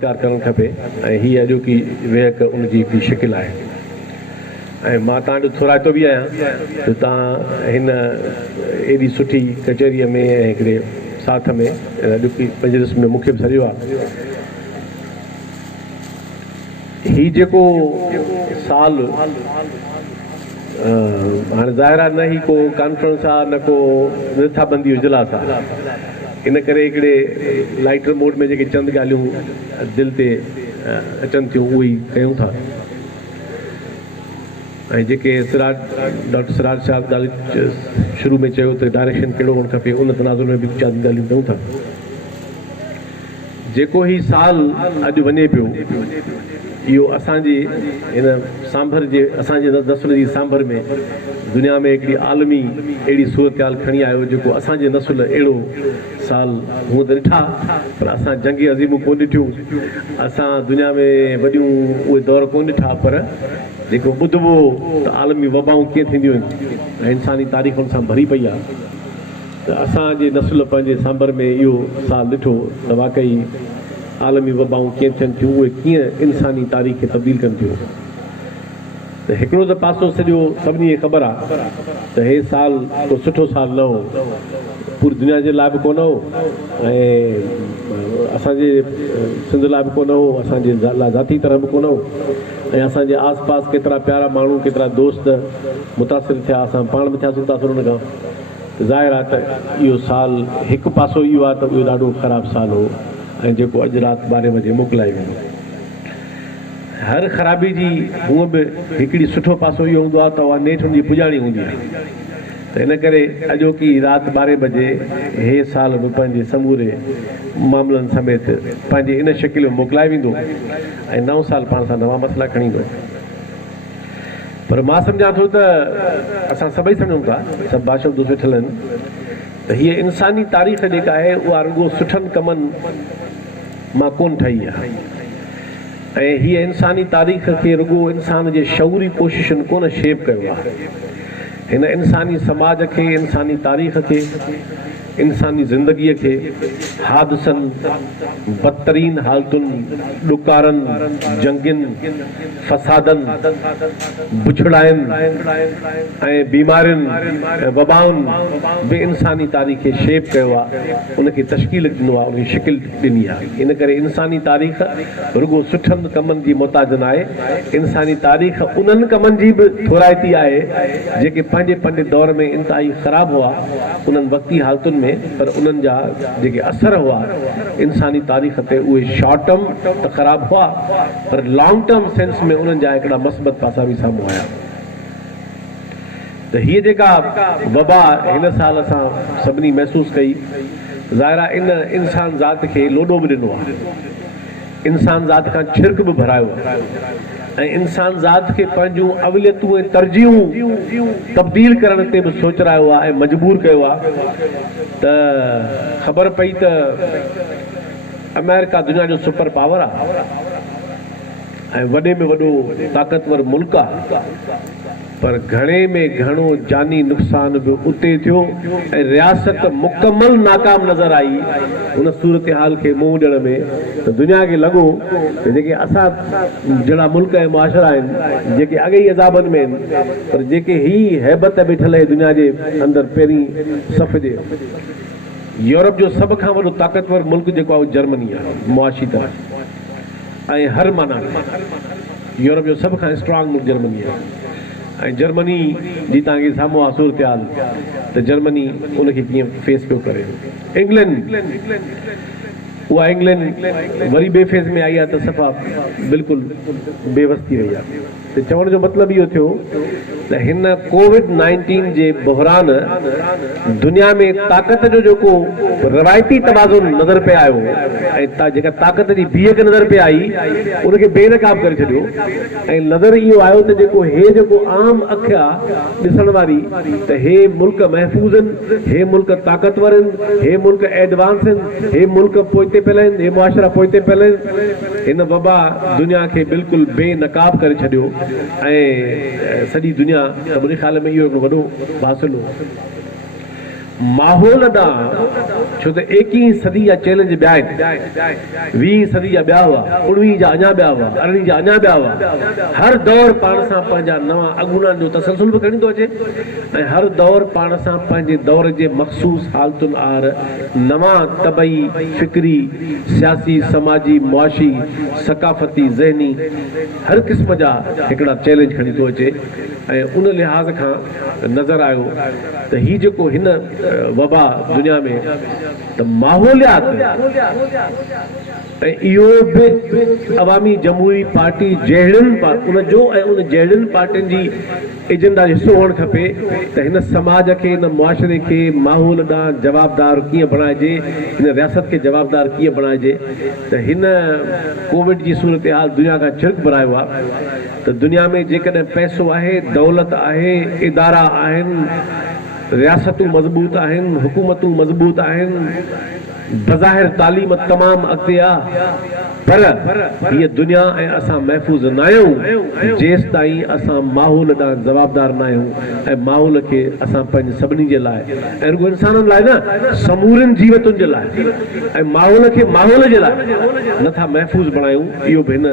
कार करणु खपे ऐं हीअ अॼोकी विहक उनजी हिकिड़ी शिकिल आहे। ऐं मां तव्हां ॾिठो थोराइतो बि आहियां त तव्हां हिन एॾी सुठी कचहरीअ में ऐं हिकिड़े साथ में अॼोकी मजलिस में मूंखे बि सॼो आहे। हीउ जेको साल हाणे ज़ाहिर आहे न ही को कॉन्फ्रेंस आहे न को रिथाबंदी जो इजलास आहे। इन करे हिकिड़े लाइटर मोड में जेके चंद ॻाल्हियूं दिलि ते अचनि थियूं उहे ई कयूं था। ऐं जेके डॉक्टर सिराज साहब ॻाल्हि शुरू में चयो त डायरेक्शन कहिड़ो हुअणु खपे उन तनाज़ुर में बि चंद ॻाल्हियूं कयूं था। जेको ही साल अॼु वञे पियो इहो असांजे हिन सांभर जे असांजे नस्ल जी सांभर में दुनिया में हिकिड़ी आलमी अहिड़ी सूरत हाल खणी आयो जेको असांजे नस्ल अहिड़ो साल हूअं त ॾिठा पर असां जंगी अज़ीमूं कोन ॾिठियूं, असां दुनिया में वॾियूं उहे दौर कोन ॾिठा, पर जेको ॿुधिबो त आलमी वबाऊं कीअं थींदियूं आहिनि ऐं इंसानी तारीख़ुनि सां भरी पई आहे। त असांजे नस्ल पंहिंजे सांभर में इहो साल ॾिठो त वाक़ई आलमी वबाऊं कीअं थियनि थियूं, उहे कीअं इंसानी तारीख़ खे तब्दील कनि थियूं। त हिकिड़ो त पासो सॼो सभिनी खे ख़बर आहे त हे साल को सुठो साल न हो, पूरी दुनिया जे लाइ बि कोन हो ऐं असांजे सिंध लाइ बि कोन हो, असांजे ज़ाती तरह बि कोन हो ऐं असांजे आस पास केतिरा प्यारा माण्हू केतिरा दोस्त मुतासिर थिया, असां पाण बि थियासीं मुतासिर हुन खां। त ज़ाहिर आहे त इहो साल हिकु पासो इहो आहे त इहो ॾाढो ख़राबु साल हो ऐं जेको अॼु राति 12 बजे मोकिलायो वेंदो। हर ख़राबी जी हूअं बि हिकिड़ी सुठो पासो इहो हूंदो आहे त उहा नेठि हुनजी पुॼाणी हूंदी आहे। त इन करे अॼोकी राति 12 बजे हे साल बि पंहिंजे समूरे मामलनि समेत पंहिंजे इन शिकिल में मोकिलाए वेंदो ऐं नओं साल पाण सां नवां मसइला खणी ईंदो। पर मां सम्झां थो त असां सभई सम्झूं था, सभु बाशब्द वेठल आहिनि त हीअ इंसानी तारीख़ जेका आहे उहा रुॻो सुठनि कमनि मां कोन ठही आहे ऐं हीअ इंसानी तारीख़ खे रुॻो इंसान जे शऊरी कोशिशुनि कोन शेप कयो आहे। हिन इंसानी समाज खे, इंसानी तारीख़ खे, इंसानी ज़िंदगीअ खे हादसनि, बदतरीन हालतुनि, ॾुकारनि, जंगियुनि, फसादनि, बुछड़ाइनि ऐं बीमारियुनि ऐं वबाउनि बि इंसानी तारीख़ खे शेप कयो आहे, उनखे तश्कील ॾिनो आहे, उनखे शिकिल ॾिनी आहे। इन करे इंसानी तारीख़ रुॻो सुठनि कमनि जी मुहताज न आहे, इंसानी तारीख़ उन्हनि कमनि जी बि थोराइती आहे जेके पंहिंजे पंहिंजे दौर में इंतिहाई ख़राबु हुआ उन्हनि वक़्ती हालतुनि में, पर उन्हनि जा जेके असर हुआ इंसानी तारीख़ ते उहे शॉर्ट टर्म त ख़राबु हुआ पर लॉन्ग टर्म सेंस में उन्हनि जा हिकिड़ा मस्बत पासा बि साम्हूं आया। त हीअ जेका वबा हिन साल असां सभिनी महसूसु कई, ज़ाहिर आहे इन इंसान ज़ात खे लोॾो बि ॾिनो आहे, इंसान ज़ात खां छिरक बि भरायो ऐं इंसान ज़ात खे पंहिंजूं अवलियतूं ऐं तरजीहूं तब्दील करण ते बि सोचरायो आहे ऐं मजबूर कयो आहे। त ख़बर पई त अमेरिका दुनिया जो सुपर पावर आहे ऐं वॾे में वॾो ताक़तवर मुल्क आहे, पर घणे में घणो जानी नुक़सान बि उते थियो ऐं रियासत मुकमल नाकाम नज़र आई उन सूरत हाल खे मुंहुं ॾियण में। त दुनिया खे लॻो त जेके असां जहिड़ा मुल्क ऐं मुआशरा आहिनि जेके अॻे ई अज़ाबनि में आहिनि, पर जेके ही हैबत वेठल आहे दुनिया जे अंदरि पहिरीं सफ़ जे, यूरोप जो सभ खां वॾो ताक़तवर मुल्क जेको आहे जर्मनी आहे मुआशी तरह ऐं हर माना यूरोप जो सभ खां स्ट्रॉन्ग मुल्क जर्मनी आहे। ऐं जर्मनी जी तव्हांखे साम्हूं आहे सूरत हाल त जर्मनी उनखे कीअं फेस पियो करे। इंग्लैंड, उहा इंग्लैंड वरी ॿिए फेज़ में आई आहे त सफ़ा बिल्कुलु बेवस थी रही आहे। त चवण जो मतिलबु इहो थियो त हिन कोविड-19 जे बहरान दुनिया में ताक़त जो जेको रवायती तवाज़ुन नज़र पे आयो ऐं जेका ताक़त जी बीहक नज़र पे आई उनखे बेनकाब करे छॾियो ऐं नज़र इहो आयो त जेको आम अखि आहे ॾिसण वारी त हे मुल्क महफ़ूज़ आहिनि, हे मुल्क ताक़तवर आहिनि, हे मुल्क एडवांस आहिनि, हे मुल्क पोइते पियल आहिनि, हे मुआशरा पोइते पियल आहिनि। हिन वबा दुनिया खे बिल्कुलु बेनकाब करे छॾियो ऐं सॼी दुनिया मुंहिंजे ख़्याल में इहो हिकिड़ो वॾो हासिल हो। माहौल ॾांहुं छो त 21वीं सदी जा चैलेंज ॿिया आहिनि 20वीं सदी जा ॿिया हुआ 19वीं जा अञा ॿिया हुआ 18वीं जा अञा ॿिया हुआ हर दौर पाण सां पंहिंजा नवां अॻूणनि जो तसलसल बि खणी थो अचे ऐं हर दौर पाण सां पंहिंजे दौर जे मख़सूस हालतुनि आर नवां तबई फिक्री सियासी समाजी मुआशी सकाफ़ती ज़हनी हर क़िस्म जा हिकिड़ा चैलेंज खणी थो अचे ऐं उन लिहाज़ खां नज़र आयो त हीउ जेको हिन वबा दुनिया में त माहौलियात ऐं इहो बि अवामी जमहूरी पार्टी जहिड़ियुनि उन जो ऐं उन जहिड़ियुनि पार्टियुनि जी एजेंडा हिसो हुअणु खपे त हिन समाज खे हिन मुआशरे खे माहौल ॾांहुं जवाबदार कीअं बणाइजे हिन रियासत खे जवाबदार कीअं बणाइजे त हिन कोविड जी सूरत हाल दुनिया खां छिड़क भरायो आहे त दुनिया में जेकॾहिं पैसो आहे दौलत आहे इदारा आहिनि रियासतूं मज़बूत आहिनि हुकूमतूं मज़बूत आहिनि बज़ाहिर तालीम तमामु अॻिते आहे पर हीअ दुनिया ऐं असां महफ़ूज़ न आहियूं जेसि ताईं असां माहौल ॾांहुं जवाबदार न आहियूं ऐं माहौल खे असां पंहिंजे सभिनी जे लाइ ऐं रुॻो इंसाननि लाइ न समूरनि जीवतुनि जे लाइ ऐं माहौल खे माहौल जे लाइ नथा महफ़ूज़ बणायूं इहो बि हिन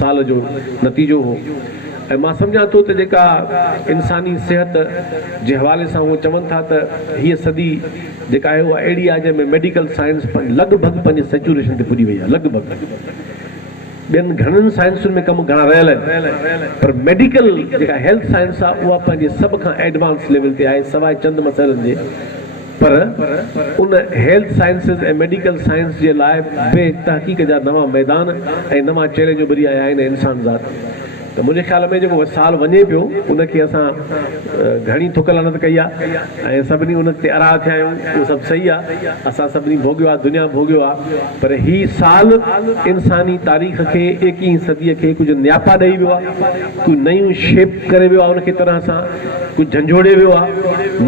साल जो नतीजो हो ऐं मां सम्झां थो त जेका इंसानी सिहत जे हवाले सां उहो चवनि था त हीअ सदी जेका आहे उहा अहिड़ी आहे जंहिंमें मेडिकल साइंस लॻभॻि पंहिंजे सेचुरेशन ते पुॼी वई आहे लॻभॻि ॿियनि घणनि साइंसुनि में कमु घणा रहियल आहिनि पर मेडिकल जेका हेल्थ साइंस आहे उहा पंहिंजे सभ खां एडवांस लेवल ते आहे सवाइ चंद मसइलनि जे पर उन हेल्थ साइंसिस ऐं मेडिकल साइंस जे लाइ बे तहक़ीक़ जा नवां मैदान ऐं नवां चैलेंज उभरी आया आहिनि इंसान ज़ात त मुंहिंजे ख़्याल में जेको साल वञे पियो उनखे असां घणी थुक लनत कई आहे ऐं सभिनी उन ते अराह थिया आहियूं उहो सभु सही आहे असां सभिनी भोॻियो आहे दुनिया भोॻियो आहे पर हीउ साल इंसानी तारीख़ खे 21वीं सदीअ खे कुझु न्यापा ॾेई वियो आहे कुझु नयूं शेप करे वियो आहे उनखे तरह सां कुझु झंझोड़े वियो आहे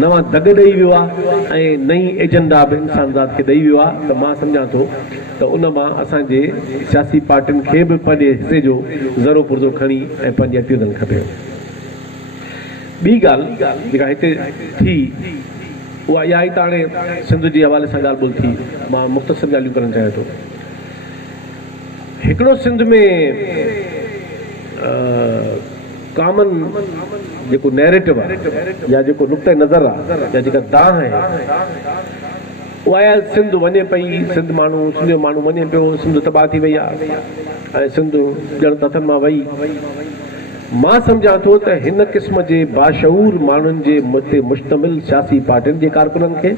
नवां दग ॾेई वियो आहे ऐं नई एजेंडा बि इंसान ज़ात खे ॾेई वियो आहे त मां सम्झां थो त उन मां असांजे सियासी पार्टियुनि खे बि पंहिंजे हिसे जो ज़रो पुरज़ो खणी ऐं पंहिंजी अटियूं थियणु खपे ॿी ॻाल्हि जेका हिते थी उहा इहा ई त हाणे सिंध जे हवाले सां ॻाल्हि ॿोल थी मां मुख़्तसिर ॻाल्हियूं करणु चाहियां थो हिकिड़ो सिंध में कॉमन जेको नैरेटिव आहे या जेको नुक़्ते नज़र आहे या जेका दाह आहे उहा आहे सिंध वञे पई सिंध माण्हू सिंध जो माण्हू वञे पियो सिंध तबाह थी वई आहे ऐं सिंध ॼण हथनि मां वई मां सम्झां थो त हिन क़िस्म जे बाशऊर माण्हुनि जे ते मुश्तमिल सियासी पार्टियुनि जे कारकुननि खे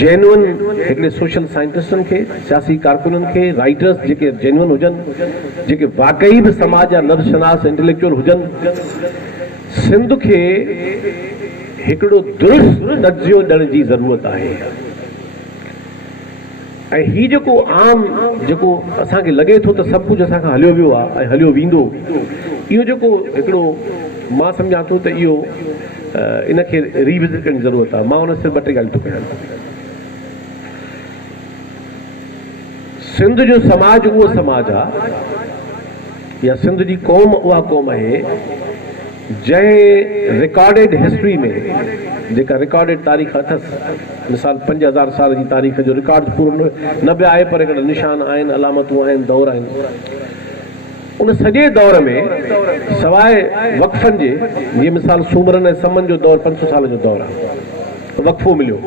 जेन्युइन हिकिड़े सोशल साइंटिस्टनि खे सियासी कारकुननि खे राइटर्स जेके जेन्युइन हुजनि जेके वाक़ई बि समाज जा नर्शनास इंटेलेक्चुअल हुजनि सिंध खे हिकिड़ो दुरुस्त नज़रियो ॾियण जी ज़रूरत आहे ऐं हीउ जेको आम जेको असांखे लॻे थो त सभु कुझु असांखां हलियो वियो आहे ऐं हलियो वेंदो इहो जेको हिकिड़ो मां सम्झां थो त इहो इनखे रीविज़िट करण जी ज़रूरत आहे मां हुन सिर्फ़ु 2 टे ॻाल्हियूं थो कयां सिंध जो समाज उहो समाज आहे या सिंध जी क़ौम उहा क़ौम आहे जंहिं रिकॉर्डेड हिस्ट्री में जेका रिकॉर्डेड तारीख़ अथसि मिसाल 5000 साल जी तारीख़ जो रिकॉर्ड पूरो न बि आहे पर हिकिड़ा निशान आहिनि अलामतूं आहिनि दौर आहिनि उन सॼे दौर में सवाइ वक़फ़नि जे जीअं मिसाल सूमरनि ऐं समनि जो दौरु 500 साल जो दौरु आहे वक़फ़ो मिलियो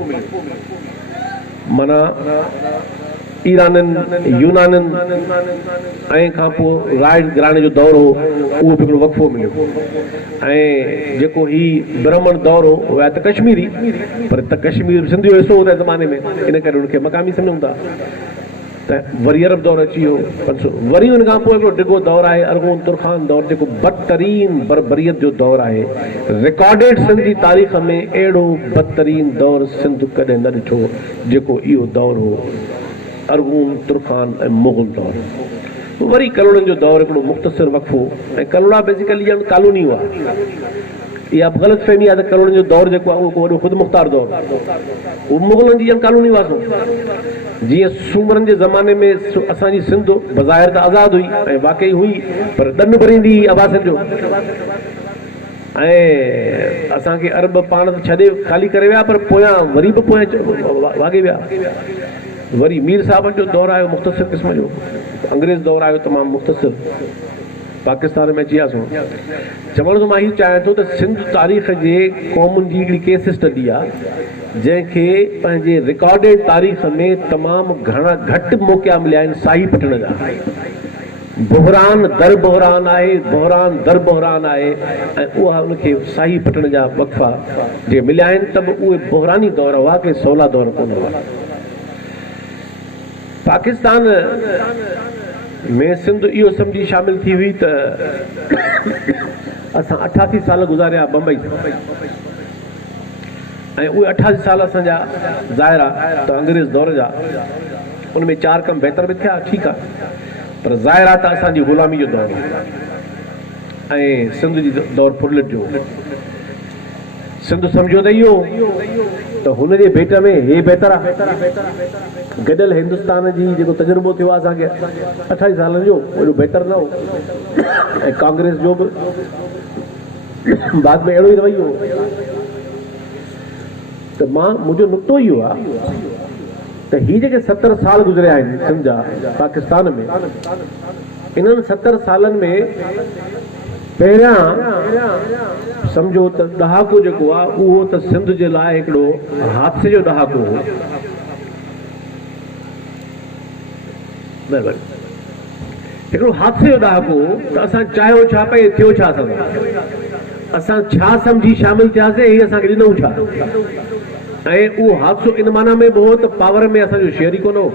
माना ईराननि यूनाननि ऐं खां पोइ राय घराणे जो दौरु हो उहो बि हिकिड़ो वक़फ़ो मिलियो ऐं जेको हीउ ब्राह्मण दौरु हो उहो आहे त कश्मीरी पर त कश्मीर सिंध जो हिसो हो त ज़माने में इन करे उनखे मक़ामी सम्झूं था त वरी अरब दौरु अची वियो 500 वरी उन खां पोइ हिकिड़ो डिघो दौरु आहे अरगोन तुर्खान दौरु जेको बदतरीन बरबरियत जो दौरु आहे रिकॉर्डेड सिंध जी तारीख़ में अहिड़ो बदतरीन दौरु सिंध कॾहिं न ॾिठो जेको इहो दौरु हो अरगून तुर्खान ऐं मुग़ल दौरु वरी कलोड़नि जो दौरु हिकिड़ो मुख़्तसिर वक़फ़ो ऐं कलोड़ा बेसिकली ॼण कॉलोनी हुआ इहा ग़लति फहमी आहे त कलोड़नि जो दौरु जेको आहे उहो वॾो ख़ुदि मुख़्तार दौरु उहो मुग़लनि जी ॼण कॉलोनी हुआसीं जीअं सूमरनि जे ज़माने में असांजी सिंध बज़ाहिर त आज़ादु हुई ऐं वाक़ई हुई पर ॾन भरींदी हुई अबासनि जो ऐं असांखे अरब पाण छॾे ख़ाली करे विया, पर पोयां वरी बि पोयां वागे विया। वरी मीर साहबनि जो दौरु आयो मुख़्तसिर क़िस्म जो, अंग्रेज़ दौरु आयो तमामु मुख़्तसिर, पाकिस्तान में अची वियासीं। चवण जो मां हीउ चाहियां थो त सिंध तारीख़ जे क़ौमुनि जी हिकिड़ी केस स्टडी आहे जंहिंखे पंहिंजे रिकॉर्डेड तारीख़ में तमामु घटि मौक़ा मिलिया आहिनि साही पटण जा। बहरान दर बहरान आहे, बहरान दर बहरान आहे, ऐं उहा उनखे साही पटण जा वक़फ़ा जे मिलिया आहिनि त बि उहे बहरानी दौर हुआ के सवला दौर कोन हुआ। पाकिस्तान में सिंध इहो सम्झी शामिल थी हुई त असां 88 साल गुज़ारिया बम्बई, ऐं उहे 88 साल असांजा ज़ाहिर आहे त अंग्रेज़ दौर जा, उन में 4 कम बहितर बि थिया, ठीकु आहे, पर ज़ाहिर आहे त असांजी ग़ुलामी जो दौरु ऐं सिंध जी दौरु फुरलट जो। सिंध सम्झो त इहो त हुनजे भेट में हे बहितर आहे। गॾियल हिंदुस्तान जी जेको तजुर्बो थियो आहे असांखे 28 सालनि जो, एॾो बहितर न हो, ऐं कांग्रेस जो बि बाद में अहिड़ो ई रवैयो हो। त मुंहिंजो नुक़्तो इहो आहे त हीअ जेके 70 साल गुज़रिया आहिनि सिंध जा पाकिस्तान में, इन्हनि 70 सालनि में पहिरियां सम्झो त ॾहाको जेको आहे उहो त सिंध जे लाइ हिकिड़ो हादसे जो ॾहाको हो। हिकिड़ो हादसे जो ॾहाको त असां चाहियो छा पए, थियो छा असां छा सम्झी शामिल थियासीं, हीअ असांखे ॾिनऊं छा, ऐं उहो हादसो इन माना में बि हो त पावर में असांजो शेयर ई कोन हो,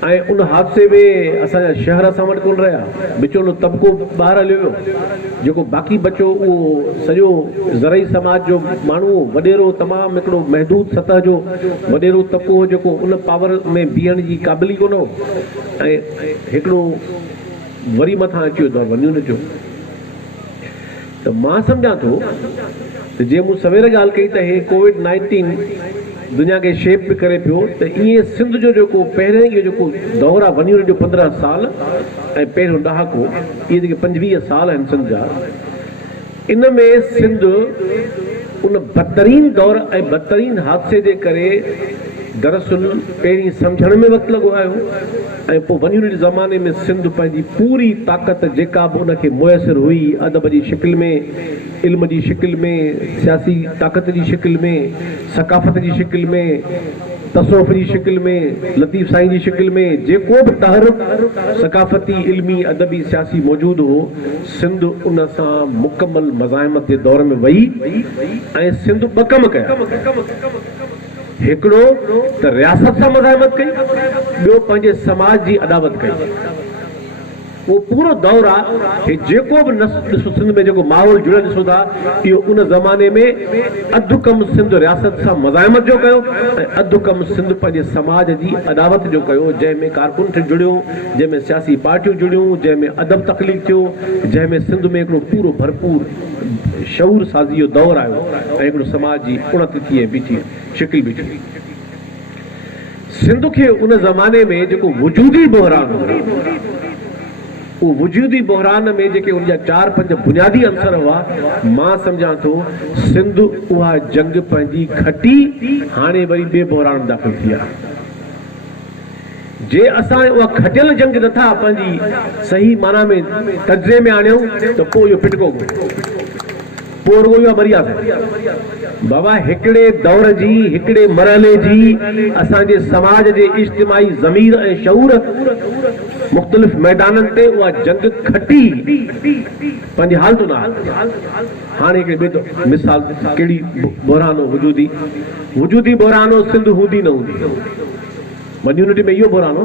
ऐं उन हादसे में असांजा शहर असां वटि कोन रहिया, विचोलो तबिको ॿाहिरि हलियो वियो, जेको बाक़ी बचो उहो सॼो ज़रई समाज जो माण्हू वॾेरो, तमामु हिकिड़ो महदूद सतह जो वॾेरो तबिको हो जेको उन पावर में बीहण जी क़ाबिल ई कोन हो, ऐं हिकिड़ो वरी मथां अची वियो दौरु वञूं जो। त मां सम्झां थो त जीअं मूं सवेर ॻाल्हि कई त हे कोविड-19 दुनिया खे शेप बि करे पियो, त ईअं सिंध जो जेको पहिरियों इहो जेको दौरु आहे वञण जो 15 साल ऐं पहिरियों ॾहाको, इहे जेके 25 साल आहिनि सिंध जा, इन में सिंध उन बदतरीन दौर ऐं बदतरीन हादसे जे करे दरअसल पहिरीं सम्झण में वक़्तु लॻो आयो, ऐं पोइ वञण जे ज़माने में सिंध पंहिंजी पूरी ताक़त जेका बि उनखे मुयसर हुई, अदब जी शिकिल में, इल्म जी शिकिल में, सियासी ताक़त जी शिकिल में, सकाफ़त जी शिकिल में, तसौफ़ जी शिकिल में, लतीफ़ साईं जी शिकिल में, जेको बि तहरुक सकाफ़ती, इल्मी, अदबी, सियासी मौजूदु हो, सिंध उन सां मुकमल मज़ाहिमत जे दौर में वही, ऐं सिंध 2 कम कया। हिकिड़ो त रियासत सां मज़ाहिमत कई, ॿियो पंहिंजे समाज जी अदावत कई। उहो पूरो दौरु आहे, जेको बि ॾिसो सिंध में जेको माहौल जुड़ियल ॾिसो था, इहो उन ज़माने में अधु कमु सिंध रियासत सां मज़ाहिमत जो कयो, ऐं अधु कमु सिंध पंहिंजे समाज जी अदावत जो कयो, जंहिंमें कारकुन जुड़ियो, जंहिंमें सियासी पार्टियूं जुड़ियूं, जंहिंमें अदब तकलीफ़ थियो, जंहिंमें सिंध में हिकिड़ो पूरो भरपूर शऊर साज़ी जो दौरु आयो, ऐं हिकिड़ो समाज जी उणत थी बीठी शिकिल बीठी। सिंध खे उन ज़माने में जेको वजूदी बहरान हो, उहो वजूदी बहरान में जेके उनजा 4-5 बुनियादी अंसर हुआ, मां सम्झां थो सिंध उहा जंग पंहिंजी खटी, हाणे वरी ॿिए बहरान दाख़िल थी आहे। जे असां उहा खटियल जंग नथा पंहिंजी सही माना में कब्ज़े में आणियूं त पोइ इहो फिटको पोइ रुॻो इहो मरियासीं। बाबा हिकिड़े दौर जी, हिकिड़े मरहले जी असांजे समाज जे इज्तिमाई ज़मीर ऐं शऊर मुख़्तलिफ़ मैदाननि ते उहा जंग खटी पंहिंजी हालतुनि हाणे हिकिड़े ॿिए मिसाल कहिड़ी बहरानो वजूदी बहरानो सिंध हूंदी न हूंदी, मॉड्यूनिटी में इहो बहरानो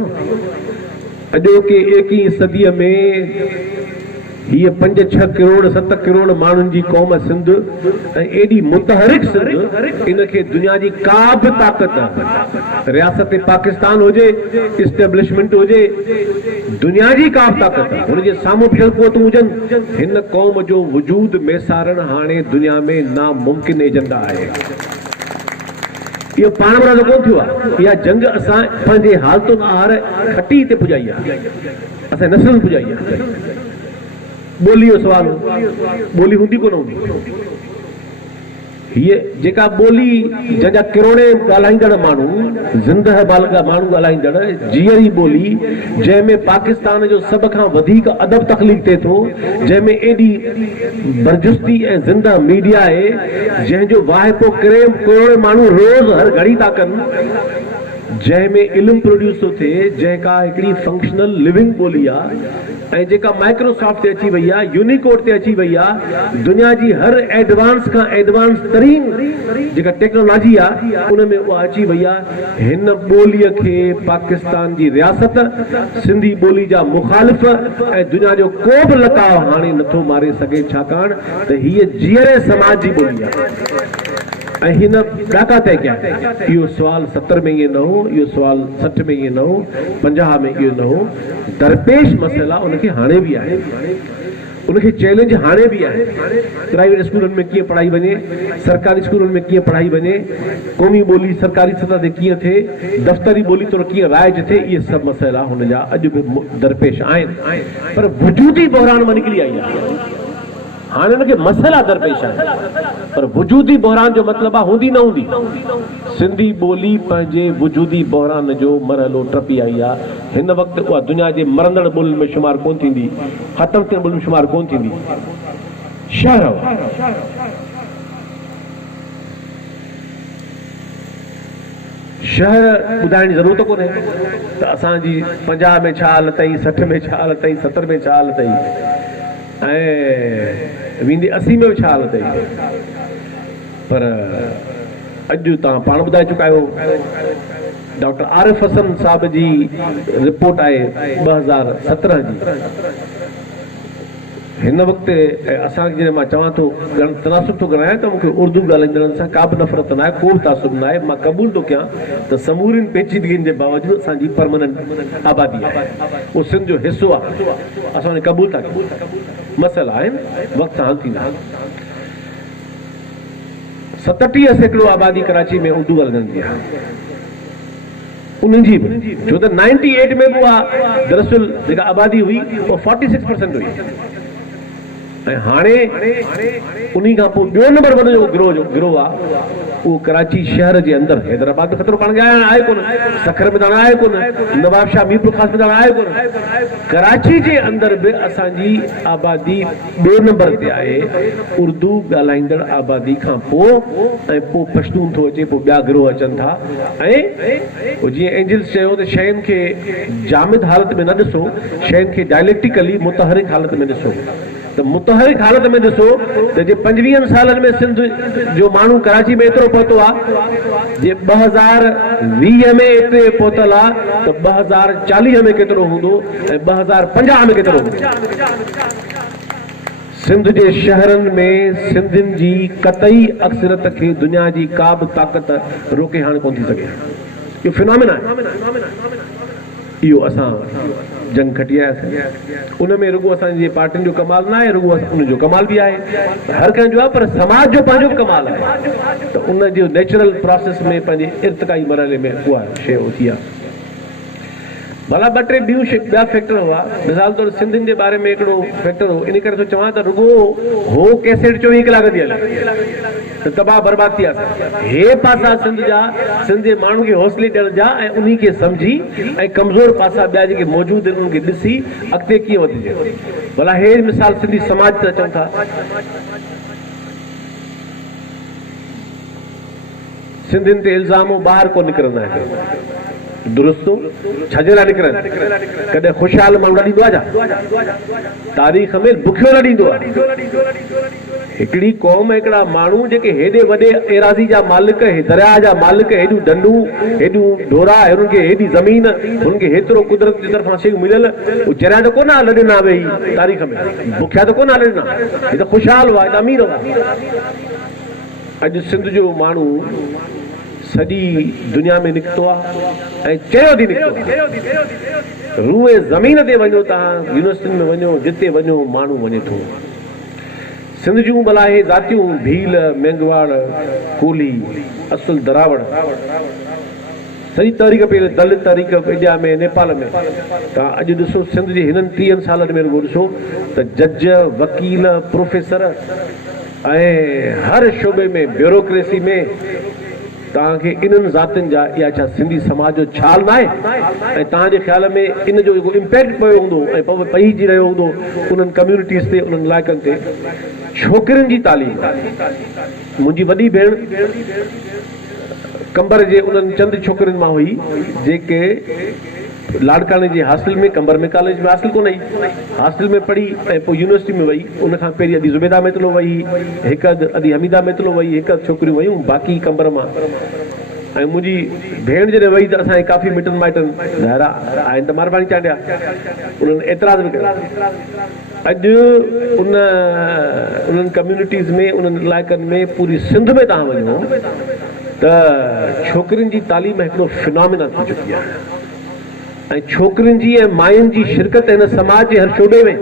अॼोके 21वीं सदीअ में हीअ 5-6 करोड़ 7 करोड़ माण्हुनि जी क़ौम सिंध, ऐं एॾी मुतहरिक सिंध, इनखे दुनिया जी का बि ताक़त, रियासत पाकिस्तान हुजे, इस्टेब्लिशमेंट हुजे, दुनिया जी का बि ताक़त हुनजे साम्हूं बीहल क़ुवतूं हुजनि, हिन क़ौम जो वजूद मेसारण हाणे दुनिया में नामुमकिन एजेंडा आहे। इहो पाण बराबरि कोन थियो आहे, इहा जंग असां पंहिंजे हालतुनि आहार खटी ते पुॼाई आहे, असां नस्लनि पुॼाई आहे। बोली जो सवाल बोली हूंदी कोन हूंदी ये जेका बोली जंहिंजा किरोड़े ॻाल्हाईंदड़ माण्हू ज़िंदह बालगा माण्हू ॻाल्हाईंदड़ जीअरी बोली जंहिंमें पाकिस्तान जो सभ खां वधीक अदब तख़लीक़ थिए थो जंहिंमें एॾी बरजुस्ती ऐं ज़िंदह मीडिया आहे जंहिंजो वाहिपो किरोड़े माण्हू रोज़ हर घड़ी था कनि जंहिंमें इल्मु प्रोड्यूस थो थिए जंहिंका हिकिड़ी फंक्शनल लिविंग ॿोली आहे ऐं जेका माइक्रोसॉफ्ट ते अची वई आहे यूनिकोड ते अची वई आहे दुनिया जी हर एडवांस खां एडवांस तरीन जेका टेक्नोलॉजी आहे उन में उहा अची वई आहे हिन ॿोलीअ खे पाकिस्तान जी रियासत सिंधी ॿोली जा मुखालिफ़ ऐं दुनिया जो को बि लताव हाणे नथो मारे सघे छाकाणि त हीअ जीअरे समाज जी ॿोली आहे ऐं हिन ॾाका तय कया इहो सुवाल 70 में इहो न हो इहो सुवाल 60 में इहो न हो 50 में इहो न हो दरपेश मसइला उनखे हाणे बि आहे उनखे चैलेंज हाणे बि आहे प्राइवेट स्कूलनि में कीअं पढ़ाई वञे सरकारी स्कूलनि में कीअं पढ़ाई वञे क़ौमी ॿोली सरकारी सतह ते कीअं थिए दफ़्तरी ॿोली तौरु कीअं राइज थिए इहे सभु मसइला हुन जा अॼु बि दरपेश आहिनि पर वजूदी बहरान मां निकिरी आई आहे हाणे उनखे मसइला दरपेश आहिनि पर वजूदी बहरान जो मतिलबु आहे हूंदी न हूंदी सिंधी ॿोली पंहिंजे वजूदी बहरान जो मरहलो टपी आई आहे हिन वक़्तु उहा दुनिया जे मरंदड़ ॿोलियुनि में शुमार कोन थींदी ख़तमु थियल ॿोलियुनि में शुमार कोन थींदी शहर ॿुधाइण जी ज़रूरत कोन्हे त असांजी 50 में छा हालत अथई 60 में छा हालत अथई 70 में छा हालत अथई ऐं वेंदी 80 में छा हालत अथई पर अॼु तव्हां पाण ॿुधाए चुका आहियो डॉक्टर आरिफ हसन साहब जी रिपोर्ट आहे 2017 जी हिन वक़्तु असांखे जॾहिं मां चवां थो तनासुब थो करायां त मूंखे उर्दू ॻाल्हाईंदड़नि सां का बि नफ़रत न आहे को बि तासुब न आहे मां क़बूल थो कयां त समूरियुनि पेचीदगियुनि जे बावजूदि असांजी परमानेंट आबादी आहे उहो सिंध जो हिसो आहे असां उन क़बूल था कयूं मसइला आहिनि वक़्तु सां हल थींदा 37% आबादी कराची में उर्दू ॻाल्हाईंदी आहे उन्हनि जी बि छो त 98 में बि उहा दरअसल जेका आबादी हुई उहा 46% हुई ऐं हाणे उन खां पोइ ॿियो नंबर वॾो गिरोह आहे उहो कराची शहर जे अंदरि हैदराबाद में ख़तरो पाण खे आहे कोन सखर में दाणा आहे कोन नवाब शाह मीरपुर ख़ास में दाणा आहे कोन कराची जे अंदरि बि असांजी आबादी ॿिए नंबर ते आहे उर्दू ॻाल्हाईंदड़ आबादी खां पोइ ऐं पोइ पश्तून थो अचे पोइ ॿिया गिरोह अचनि था ऐं जीअं एंजल्स चयो त शयुनि खे जामिद हालत में न ॾिसो शयुनि खे डायलेक्टिकली मुतहरिक हालत में ॾिसो त मुतहरिक हालत में ॾिसो त जे 25 सालनि में सिंध जो माण्हू कराची में एतिरो पहुतो आहे जे 2020 में एतिरे पहुतल आहे त 2040 में केतिरो हूंदो ऐं 2050 में केतिरो हूंदो सिंध जे शहरनि में सिंधियुनि जी कतई अक्सरत खे दुनिया जी का बि ताक़त रोके हाणे कोन थी सघे इहो फिनोमेना आहे इहो असां जंग खटी आयासीं उन में रुगो असांजी पार्टियुनि जो कमाल न आहे रुगो उनजो कमाल बि आहे हर कंहिंजो आहे पर समाज जो पंहिंजो बि कमाल आहे त उन जो नेचुरल प्रोसेस में पंहिंजे इर्तिकाई मरहले में उहा शइ थी आहे भला 2-3 ॿिया फैक्टर हुआ मिसाल तौरु सिंधियुनि जे बारे में हिकिड़ो फैक्टर हो इन करे थो चवां त रुगो हो कैसेट 24 कलाक थी हले त तबाह बर्बाद थी आहे हे पासा सिंध जा सिंध जे माण्हू खे हौसले ॾियण जा ऐं उन्ही खे सम्झी ऐं कमज़ोर पासा ॿिया जेके मौजूदु आहिनि उन्हनि खे ॾिसी अॻिते कीअं वधिजे भला हे मिसाल सिंधी समाज ते अचनि था सिंधियुनि ते इल्ज़ाम ॿाहिरि कोन निकिरंदा आहिनि दुरुस्त छाजे लाइ निकिरनि कॾहिं ख़ुशहाल माण्हू न ॾींदो आहे छा तारीख़ में बुखियो न ॾींदो आहे हिकिड़ी क़ौम हिकिड़ा माण्हू जेके हेॾे वॾे एराज़ी जा मालिक दरिया जा मालिक हेॾियूं ढंढूं हेॾियूं ढोरा हुननि खे हेॾी ज़मीन हुननि खे हेतिरो कुदरत जी तरफ़ां शयूं मिलियल जरिया त कोन हाल ॾिना वेही तारीख़ में बुखिया त कोन हाल ॾिना हे त ख़ुशहाल हुआ हे त अमीर हुआ अॼु सिंध जो माण्हू सॼी दुनिया में निकितो आहे ऐं चयो थी निकितो रूए ज़मीन ते वञो तव्हां यूनिवर्सिटियुनि में वञो जिते वञो माण्हू वञे थो सिंध जूं भला हे ज़ातियूं भील मेंगवाड़ कोली असुल दरावड़ सॼी तहरीक पे दलित तहरीक इंडिया में नेपाल में तव्हां अॼु ॾिसो सिंध जे हिननि 30 सालनि में रुॻो ॾिसो त जज वकील प्रोफेसर ऐं हर शोबे में ब्यूरोक्रेसी में तव्हांखे इन्हनि ज़ातियुनि जा इहा छा सिंधी समाज जो छाल न आहे ऐं तव्हांजे ख़्याल में इन जो जेको इम्पैक्ट पियो हूंदो ऐं पइजी रहियो हूंदो उन्हनि कम्यूनिटीज़ ते उन्हनि इलाइक़नि ते छोकिरियुनि जी तालीम मुंहिंजी वॾी भेण कंबर जे उन्हनि चंद छोकिरियुनि मां हुई जेके लाड़काणे जे हॉस्टल में कंबर में कॉलेज में हासिल कोन आई हॉस्टल में पढ़ी ऐं पोइ यूनिवर्सिटी में वई उनखां पहिरीं अदी ज़ुबैदा मेतलो वई हिकु अदी हमीदा मेतलो वई हिकु छोकिरियूं वयूं बाक़ी कंबर मां ऐं मुंहिंजी भेण जॾहिं वई त असांजे काफ़ी मिटनि माइटनि ज़ाहिरा आहिनि त महिरबानी चांडिया उन्हनि एतिराज़ बि कयो अॼु उन्हनि कम्यूनिटीज़ में उन्हनि इलाइक़नि में पूरी सिंध में तव्हां वञो त छोकिरियुनि जी तालीम हिकिड़ो फिनोमिना थी चुकी आहे ऐं छोकिरियुनि जी ऐं मायुनि जी शिरकत हिन समाज जे हर शोबे में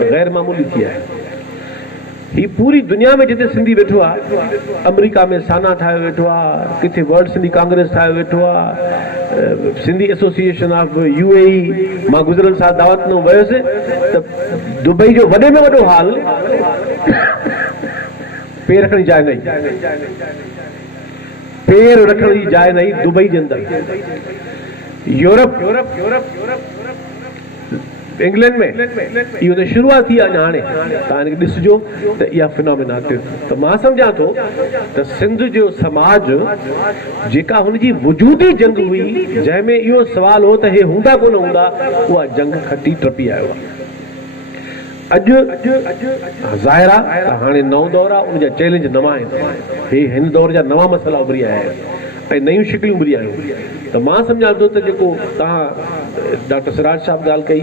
गैर मामूली थी आहे ही पूरी दुनिया में जिते सिंधी वेठो आहे अमेरिका में साना ठाहियो वेठो आहे किथे वर्ल्ड सिंधी कांग्रेस ठाहियो वेठो आहे सिंधी एसोसिएशन ऑफ UAE मां गुज़िरियल साल दावत में वियुसि त दुबई जो वॾे में वॾो हाल पेर रखण जी जाइ न पेर रखण जी जाइ न दुबई जे अंदरि यूरोप इंग्लैंड में इहो त शुरूआत थी आहे हाणे तव्हां हिनखे ॾिसजो त इहा फिनोमिना त मां सम्झां थो त सिंध जो समाज जेका हुनजी वजूदी जंग हुई जंहिंमें इहो सुवाल हो त हे हूंदा कोन हूंदा उहा जंग खटी टपी आयो आहे अॼु ज़ाहिर आहे त हाणे नओं दौर आहे उनजा चैलेंज नवां आहिनि हे हिन दौर जा नवां मसइला उभरी आया आहिनि ऐं नयूं शिकिलियूं उभरी आयूं त मां सम्झां थो त जेको तव्हां डॉक्टर सिराज साहब ॻाल्हि कई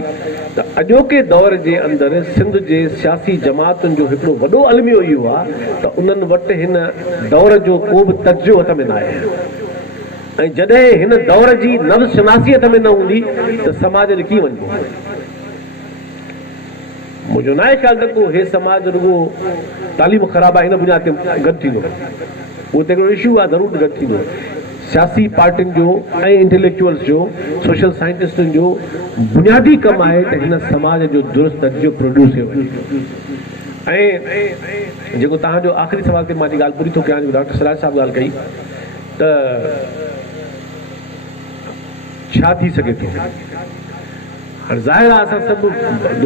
त अॼोके दौर जे अंदरि सिंध जे सियासी जमातुनि जो हिकिड़ो वॾो अलमियो इहो आहे त उन्हनि वटि हिन दौर जो को बि तर्जो हथ में न आहे ऐं जॾहिं हिन दौर जी नव्ज़ शनासी हथ में न हूंदी त समाज ॾे कीअं वञिबो मुंहिंजो न आहे ख़्यालु त को हे समाज रुॻो तालीम ख़राबु आहे हिन बुनियाद ते गॾु थींदो उहो त हिकिड़ो इशू आहे ज़रूरु गॾु थींदो सियासी पार्टियुनि जो ऐं इंटेलेक्चुअल्स जो सोशल साइंटिस्टनि जो बुनियादी कमु आहे त हिन समाज जो दुरुस्त तर्जो प्रोड्यूस कयो वञे ऐं जेको तव्हांजो आख़िरी सवाल ते मां ॻाल्हि पूरी थो कयां जेको डॉक्टर सिराज साहब ॻाल्हि कई त छा थी सघे थो हाणे ज़ाहिर आहे असां सभु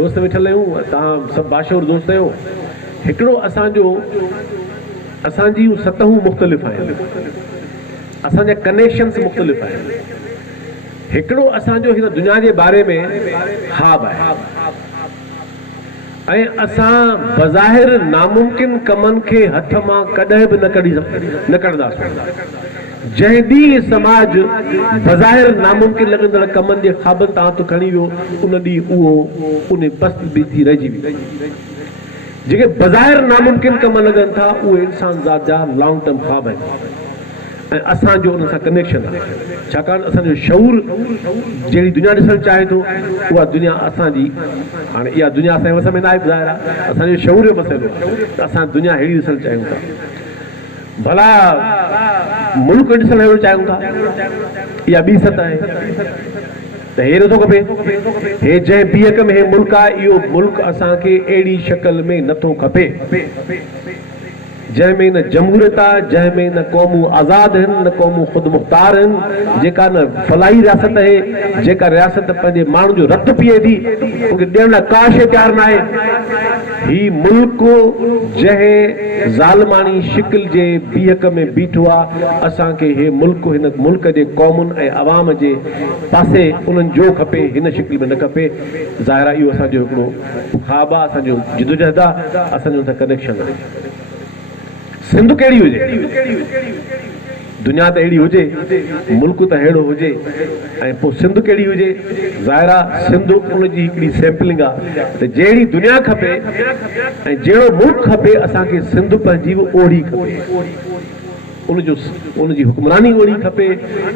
दोस्त वेठल आहियूं तव्हां सभु बाशूर दोस्त आहियो हिकिड़ो असांजी सतहूं मुख़्तलिफ़ आहिनि असांजा कनेक्शन्स मुख़्तलिफ़ आहिनि हिकिड़ो असांजो हिन दुनिया जे बारे में ख़्वाबु आहे ऐं असां बज़ाहिर नामुमकिन कमनि खे हथ मां कॾहिं बि न कढंदासीं जंहिं ॾींहुं समाज बज़ाहिर नामुमकिन लॻंदड़ कमनि जे ख़्वाबनि तां त खणी वियो उन ॾींहुं उहो उन पस्त बि थी रहिजी वई जेके बज़ाहिर नामुमकिन कम लॻनि था उहे इंसान ज़ात जा लॉन्ग टर्म ख़्वाब आहिनि ऐं असांजो उन सां कनेक्शन आहे छाकाणि असांजो शऊर जहिड़ी दुनिया ॾिसणु चाहे थो उहा दुनिया असांजी हाणे इहा दुनिया असांजे वस में न आहे ॿुधाए आहे असांजो शऊर जो मसइलो आहे त असां दुनिया अहिड़ी ॾिसणु चाहियूं था भला मुल्क ॾिसणु अहिड़ो चाहियूं था इहा ॿी सत आहे त हे नथो खपे हे जंहिं बीहक में हे मुल्क आहे इहो मुल्क असांखे अहिड़ी शक्ल में नथो खपे जंहिंमें न जमहूरियत आहे जंहिंमें न क़ौमूं आज़ाद आहिनि न क़ौमूं ख़ुदि मुख़्तार आहिनि जेका न फलाही रियासत आहे जेका रियासत पंहिंजे माण्हू जो रतु पीए थी उनखे ॾियण लाइ का शइ तयारु न आहे ही मुल्क जंहिं ज़ालमानी शिकिल जे बीहक में बीठो आहे असांखे हे मुल्क हिन मुल्क जे क़ौमुनि ऐं अवाम जे पासे उन्हनि जो खपे हिन शिकिल में न खपे ज़ाहिर आहे इहो असांजो हिकिड़ो ख़्वाबु आहे असांजो जिदोजहद आहे असांजो हुन सां कनेक्शन आहे सिंध कहिड़ी हुजे दुनिया त अहिड़ी हुजे मुल्क त अहिड़ो हुजे ऐं पोइ सिंध कहिड़ी हुजे ज़ाहिर आहे सिंध उनजी हिकिड़ी सैम्पलिंग आहे त जहिड़ी दुनिया खपे ऐं जहिड़ो मुल्क खपे असांखे सिंध पंहिंजी बि ओड़ी खपे उनजी हुक्मरानी ओड़ी खपे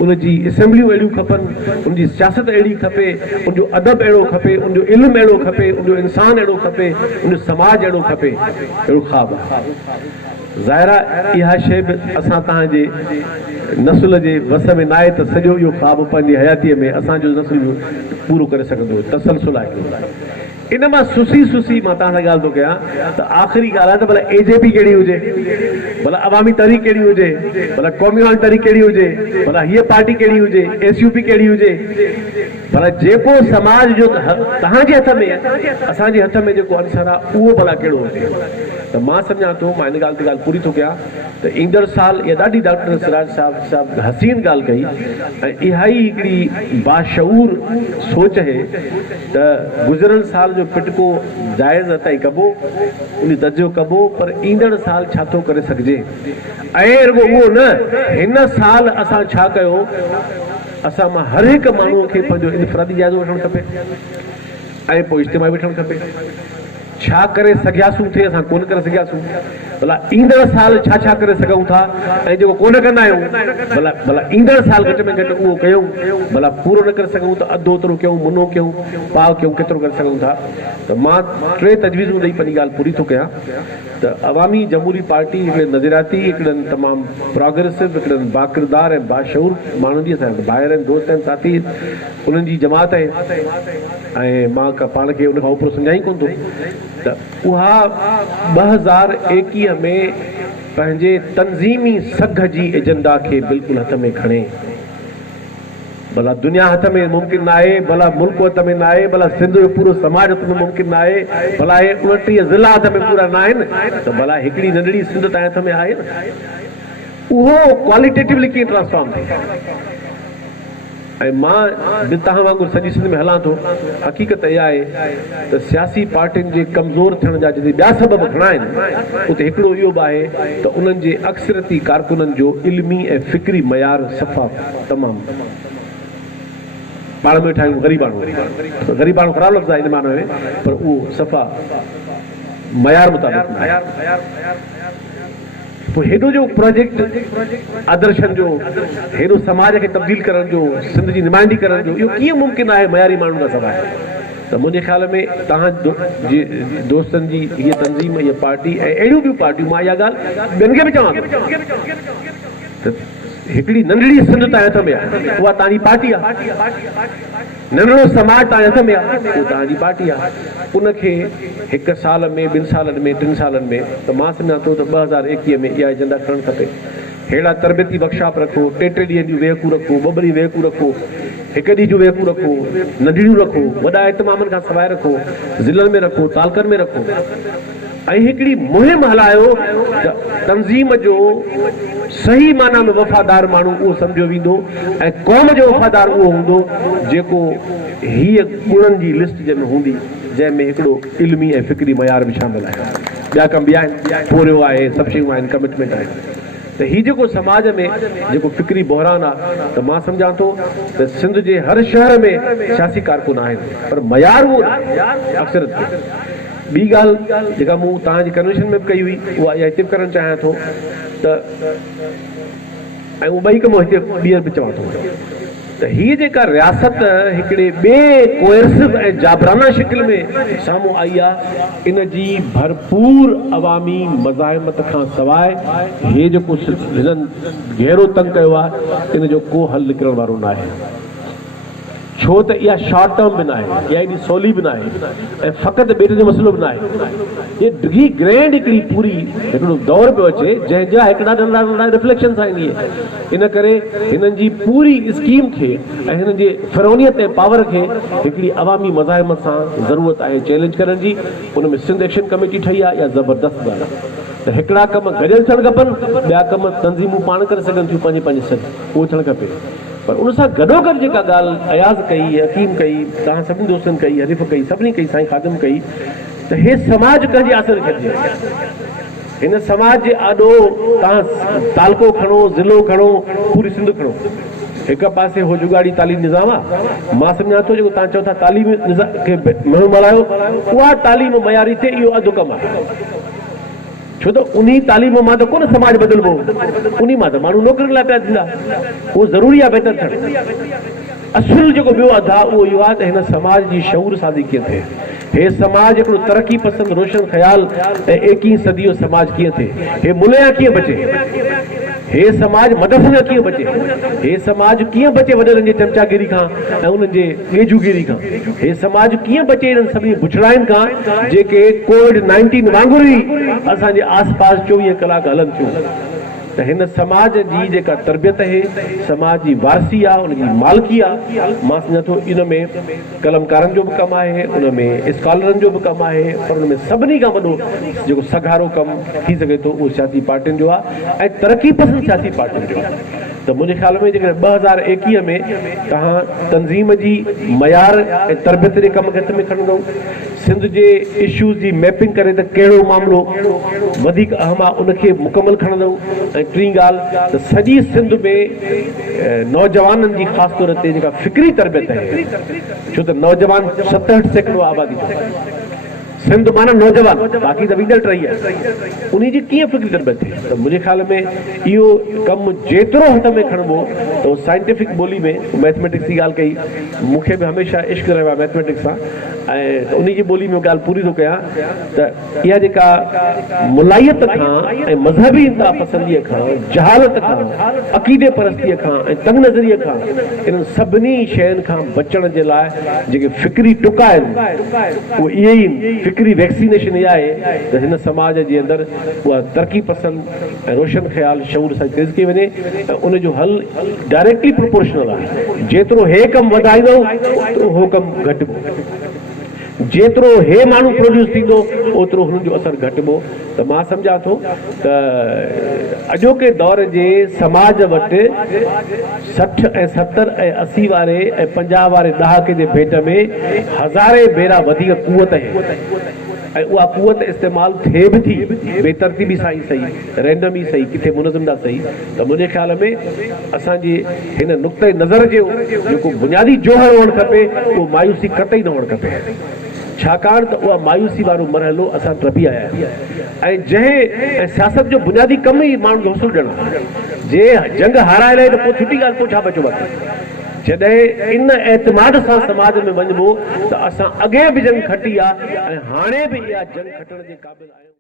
उनजी असेंबलियूं अहिड़ियूं खपनि उनजी सियासत अहिड़ी खपे उनजो अदब अहिड़ो खपे उनजो इल्मु अहिड़ो खपे उनजो इंसानु अहिड़ो खपे उनजो समाज अहिड़ो खपे अहिड़ो ख़्वाबु आहे ज़ाहिरा इहा शइ बि असां तव्हांजे नस्ल जे वस में न आहे त सॼो इहो ख़्वाबु पंहिंजी हयातीअ में असांजो नस्ल पूरो करे सघंदो तसलसुल आहे इन मां सुसी मां तव्हां सां ॻाल्हि थो कयां त आख़िरी ॻाल्हि आहे त भला AJP कहिड़ी हुजे, भला अवामी तहरीक कहिड़ी हुजे, भला क़ौमी अवामी तहरीक कहिड़ी हुजे, भला हीअ पार्टी कहिड़ी हुजे, SUP कहिड़ी हुजे, भला जेको समाज जो तव्हांजे हथ में असांजे हथ में जेको अंसर आहे उहो भला कहिड़ो हुजे। त मां सम्झां थो, मां इन ॻाल्हि ते ॻाल्हि पूरी थो कयां त ईंदड़ साल इहा ॾाढी डॉक्टर सिराज साहब हसीन ॻाल्हि कई ऐं इहा ई हिकिड़ी बाशऊर सोच आहे त गुज़िरियल साल जो पिटको जाइज़ ताईं कबो, उन दर्जो कबो, पर ईंदड़ साल छा थो करे सघिजे। ऐं रुगो उहो न, हिन साल असां छा कयो, असां मां हर हिकु माण्हूअ खे पंहिंजो इनफ़रादी जाइज़ो वठणु खपे ऐं पोइ इज्तिमाही वठणु खपे। छा करे सघियासूं थे असां कोन करे सघियासूं, भला ईंदड़ साल छा छा करे सघूं था ऐं जेको कोन कंदा आहियूं भला ईंदड़ साल घटि में घटि उहो कयूं, भला पूरो न करे सघूं त अधु ओतिरो कयूं, मुनो कयूं, पाव कयूं, केतिरो करे सघूं था। त मां 3 तजवीज़ूं ॾेई पंहिंजी ॻाल्हि पूरी थो कयां त अवामी जमहूरी पार्टी हिकिड़े नज़रियाती, हिकिड़नि तमामु प्रोग्रेसिव, हिकिड़नि बाकिरदार ऐं बाशऊर माण्हुनि जी असांजा ॿाहिरि आहिनि, दोस्त आहिनि, साथी, उन्हनि जी जमात आहे ऐं मां पाण खे उनखां ऊपर सम्झाई कोन थो त उहा 2021 में पंहिंजे तंज़ीमी सघ जी एजेंडा खे बिल्कुलु हथ में खणे। भला दुनिया हथ में मुमकिन न आहे, भला मुल्क हथ में न आहे, भला सिंध जो पूरो समाज हथ में मुमकिन न आहे, भला हे 29 ज़िला हथ में पूरा न आहिनि, त भला हिकिड़ी नंढड़ी सिंध तव्हांजे हथ में आहे न, उहो क्वालिटेटिवली कीअं ट्रांसफॉर्म थिए। ऐं मां बि तव्हां वांगुरु सॼी सिंध में हलां थो, हक़ीक़त इहा आहे त सियासी पार्टियुनि जे कमज़ोर थियण जा जिते ॿिया सबब घणा आहिनि, उते हिकिड़ो इहो बि आहे त उन्हनि जे अक्सरती कारकुननि जो इल्मी ऐं फ़िक्री मयार सफ़ा तमामु पाण में ठाहियूं ग़रीबाणो ख़राबु लफ़्ज़ आहे इन माने में, पर उहो सफ़ा मयार मुताबिक़। पोइ हेॾो जो प्रोजेक्ट आदर्शन जो, हेॾो समाज खे तब्दील करण जो, सिंध जी नुमाइंदी करण जो, इहो कीअं मुमकिन आहे मयारी माण्हुनि खां सवाइ। त मुंहिंजे ख़्याल में तव्हां दोस्तनि जी हीअ तंज़ीम, हीअ पार्टी ऐं अहिड़ियूं ॿियूं पार्टियूं, मां इहा ॻाल्हि ॿियनि खे बि चवां थो त हिकिड़ी नंढड़ी सिंध तव्हांजे हथ में आहे, उहा तव्हांजी पार्टी आहे, नंढड़ो समाज तव्हांजे हथ में आहे, उहा तव्हांजी पार्टी आहे। उनखे 1 साल में, 2 सालनि में, 3 सालनि में, त मां सम्झां थो त 2021 में इहा एजेंडा खणणु खपे। अहिड़ा तरबियती वर्कशॉप रखो, 3 ॾींहं जूं वेहकूं रखो, 2 ॾींहं वेहकूं रखो, 1 ॾींहं जूं वेहकूं रखो, नंढड़ियूं रखो, वॾा इतमामनि खां सवाइ रखो, ज़िलनि में रखो, तालकनि में रखो, ऐं हिकिड़ी मुहिम हलायो त तंज़ीम जो सही माना में वफ़ादार माण्हू उहो सम्झो वेंदो ऐं क़ौम जो वफ़ादार उहो हूंदो जेको हीअ गुणनि जी लिस्ट जंहिंमें हूंदी, जंहिंमें हिकिड़ो इल्मी ऐं फ़िक्री मयार बि शामिल आहे। ॿिया कम बि आहिनि, पूरो आहे, सभु शयूं आहिनि, कमिटमेंट आहे। त हीअ जेको समाज में जेको फ़िक्री बहरान आहे, त मां सम्झां थो त सिंध जे हर शहर में सियासी कारकुन आहिनि, पर मयार उहो अक्सर। ॿी ॻाल्हि जेका मूं तव्हांजी कन्वेंशन में बि कई हुई, उहा इहा हिते बि करणु चाहियां थो त, ऐं उहे ॿई कम हिते ॿीहर बि चवां थो त हीअ जेका रियासत हिकिड़े ॿिए कोयर्सिव ऐं जाबराना शिकिल में साम्हूं आई आहे, इन जी भरपूर अवामी मज़ाहिमत खां सवाइ इहे जेको हिननि गहरो तंग कयो आहे, इन जो को हल निकिरण वारो न आहे। छो त इहा शॉर्ट टर्म बि न आहे, इहा एॾी सवली बि न आहे ऐं फ़क़ति ॿेटे जो मसइलो बि न आहे। इहा डिघी ग्रैंड हिकिड़ी पूरी हिकिड़ो दौर पियो अचे जंहिंजा हिकिड़ा नंढा रिफ्लेक्शन्स आहिनि। इन करे हिननि जी पूरी स्कीम खे ऐं हिननि जे फ़िरौनियत ऐं पावर खे हिकिड़ी अवामी मज़ाहिमत सां ज़रूरत आहे चैलेंज करण जी। उन में सिंध एक्शन कमेटी ठही आहे, इहा ज़बरदस्त ॻाल्हि आहे त हिकिड़ा कम गॾियल थियणु खपनि, ॿिया कम तंज़ीमूं पाण करे सघनि थियूं पंहिंजे पंहिंजे सॾु, उहो थियणु खपे। पर उन सां गॾोगॾु जेका ॻाल्हि अयाज़ कई, हकीम कई, तव्हां सभिनी दोस्तनि कई, हरीफ़ कई, सभिनी कई, साईं ख़ादिम कई, त हे समाज कंहिंजे आसर छॾिजे। हिन समाज जे आॾो तव्हां तालको खणो, ज़िलो खणो, पूरी सिंध खणो, हिकु पासे हो जुगाड़ी तालीम निज़ाम आहे। मां सम्झां थो जेको तव्हां चओ था तालीम खे मुहिम हलायो, उहा तालीम मयारी थिए, इहो अधु कमु आहे। छो त उन तालीम मां त कोन समाज बदिलबो, उन मां त माण्हू नौकरियुनि लाइ पिया थींदा, उहो ज़रूरी आहे बहितर थियणु। असुल जो ॿियो अधा उहो इहो आहे त हिन समाज जी शऊर साज़ी कीअं थिए, हे समाज हिकिड़ो तरक़ी पसंद रोशन ख़्याल ऐं 21वीं सदी जो समाज कीअं थिए, हे मुलिया कीअं बचे, हे समाज मदफ़ कीअं बचे, हे समाज कीअं बचे वॾनि जी चमचागिरी खां ऐं उन्हनि जे ॻेजूगिरी खां, हे समाज कीअं बचे इन्हनि सभिनी बुछड़ाइनि खां जेके कोविड-19 वांगुरु ई असांजे आस पास 24 कलाक हलनि थियूं। त हिन समाज जी जेका तरबियत आहे, समाज जी वारसी आहे, उनजी मालिकी आहे, मां सम्झां थो इन में कलमकारनि जो बि कमु आहे, उन में स्कॉलरनि जो बि कमु आहे, पर उन में सभिनी खां वॾो जेको सघारो कमु थी सघे थो उहो सियासी पार्टियुनि जो आहे ऐं तरक़ी पसंद सियासी पार्टियुनि जो आहे। त मुंहिंजे ख़्याल में जेकॾहिं 2021 में तव्हां तंज़ीम जी मयार ऐं तरबियत जे कम खे हथ में खणंदव, सिंध जे इश्यूज़ जी मैपिंग करे त कहिड़ो मामिलो वधीक अहम आहे उनखे मुकमल खणंदव, ऐं टीं ॻाल्हि त सॼी सिंध में नौजवाननि जी ख़ासि तौर ते जेका फ़िक्री तरबियत आहे, छो त नौजवान 67% आबादी जो सिंध माना नौजवान, बाक़ी त विगल टही आहे, उन जी कीअं फ़िक्री तरबियत थिए। त मुंहिंजे ख़्याल में इहो कमु जेतिरो हथ में खणबो त साइंटिफिक ॿोली में मैथमेटिक्स जी ॻाल्हि कई, मूंखे बि हमेशह इश्क़ रहियो आहे मैथमेटिक्स सां, ऐं उन जी ॿोली में ॻाल्हि पूरी थो कयां त इहा जेका मुलायत खां ऐं मज़हबी इंता पसंदीअ खां, जहालत खां, अक़ीदे परस्तीअ खां ऐं तंग नज़रीअ खां, इन्हनि सभिनी शयुनि खां बचण जे लाइ जेके फ़िक्री टुका आहिनि उहे इहे ई फ़िक्री वैक्सीनेशन इहा आहे त हिन समाज जे अंदरि उहा तरक़ी पसंद ऐं रोशन ख़्याल शऊर सां तेज़ कई वञे, ऐं उनजो हल डायरेक्टली प्रोपोर्शनल आहे। जेतिरो हे कमु वधाईंदो ओतिरो हो कमु घटिबो, जेतिरो हे माण्हू प्रोड्यूस थींदो ओतिरो हुननि जो असरु घटिबो। त मां सम्झां थो त अॼोके दौर जे समाज वटि 60 ऐं 70 ऐं 80 वारे ऐं 50 वारे ॾहाके जे भेट में हज़ारे भेरा वधीक कुवत आहे, ऐं उहा कुवत इस्तेमालु थिए बि थी बेतरतीबी सां ई सही, रैंडम ई सही, किथे मुनज़म ॾांहुं सही। त मुंहिंजे ख़्याल में असांजी हिन नुक़्ते नज़र जो जेको बुनियादी जोहर हुअणु खपे उहो मायूसी कतई न हुअणु खपे, छाकाणि त उहा मायूसी वारो मरहलो असां टपी आया आहियूं, ऐं जंहिं सियासत जो बुनियादी कमु ई माण्हुनि खे हौसलो ॾियणो आहे। जे जंग हाराए रहे त पोइ छुटी ॻाल्हि, पोइ छा बचो बाक़ी। जॾहिं इन एतमाद सां समाज में वञिबो त असां अॻे बि जंग खटी आहे ऐं हाणे बि इहा जंग खटण जे क़ाबिल आहियूं।